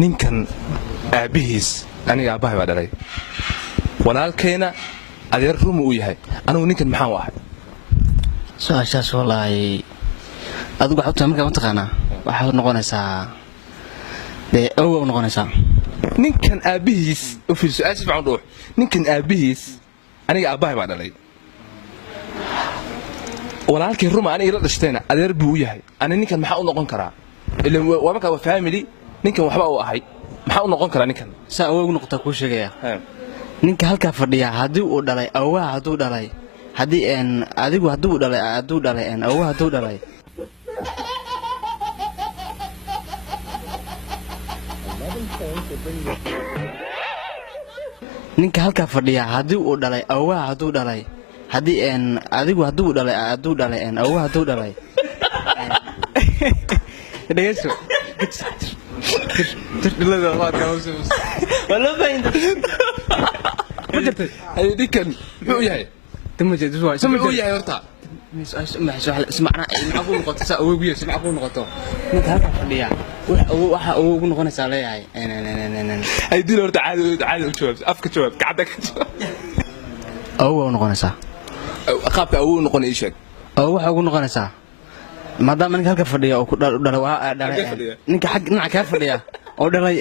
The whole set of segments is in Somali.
ninkan aabihiis aniga aabbahay baa dhalay walaalkayna adeer rumu u yahay anigu ninkan maxaan u ahay su'aashaas wallaahi adigu xogta markaa ma taqaanaa waxaad noqonaysaa u noqonaysaa ninkan aabihiis u fiir su'aasha fiican dhuux ninkan aabihiis aniga aabbahay baa dhalay walaalkay ruma aniga la dhashtayna adeer buu u yahay ani ninkan maxaa u noqon karaa ilaan waa markaa waa family ninkan waxba uu ahay maxaa u noqon karaa ninkan saa ugu noqotaa kuu sheegaya ninka halkaa fadhiya haddii uu dhalay awaa hadduu dhalay haddii adigu hadduu dhalay awaa hadduu dhalay ninka halkaa fadhiya haddii uu dhalay awaa hadduu dhalay haddii adigu hadduu dhalay awaa hadduu dhalay dhegeyso tirdhilada qaadka hawshaas wala bayn ma jirtay ninkan muxuu yahay muxuu yahay horta اسمعنا معقول نقطة سأوي معقول نقطة نتهرب فديا waxa uu ugu noqonaysaa leeyahay ay dil horta caadi u jawaab afka jawaab gacada ka jawaab oo noqonaysaa qaabka uu noqon ii sheeg oo waxa ugu noqonaysaa maadaama ninka halka fadhiya oo ku dhalay waa dhalay ninka xaq dhinaca ka fadhiya oo dhalay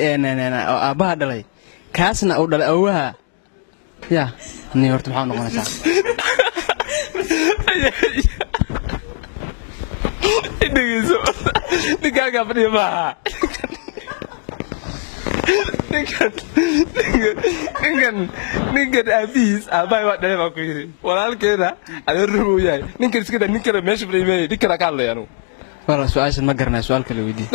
aabaha dhalay kaasna oo dhalay awaha ya ni horta maxaa noqonaysaa dhegeyso ninkaaga fadhiya maaha ninkan aabihiis aabbahay waa dhalay baa ku yidhi walaalkeena adeer rumu u yahay ninkan iska dha ninkana meesha fadhiya ninkana ka hadlaya anugu wala su'aashan ma garanay su'aal kale weydii